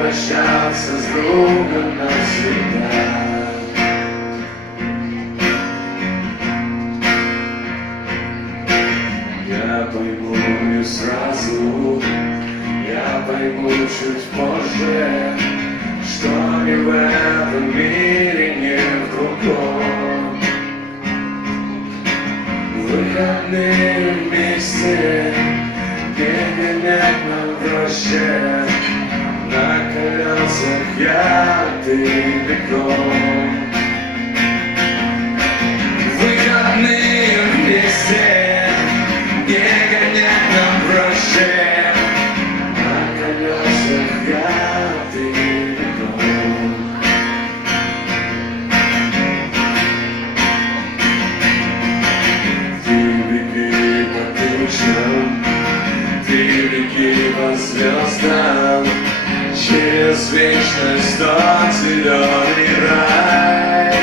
прощаться с другом навсегда. Я пойму не сразу, я пойму чуть позже, что ни в этом мире, ни в другом. Выходные вместе, не гонять нам проще, на колесах я, ты бегом. Выходные вместе, не гонять нам проще, на колесах я, ты бегом. Ты беги по тучам, ты беги по звездам, через вечность тот зеленый рай.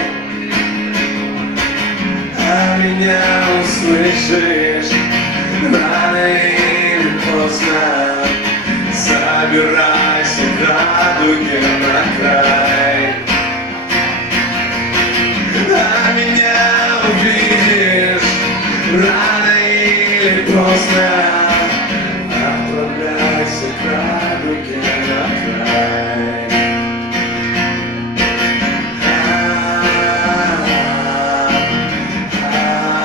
А меня услышишь рано или поздно, собирайся к радуге на край.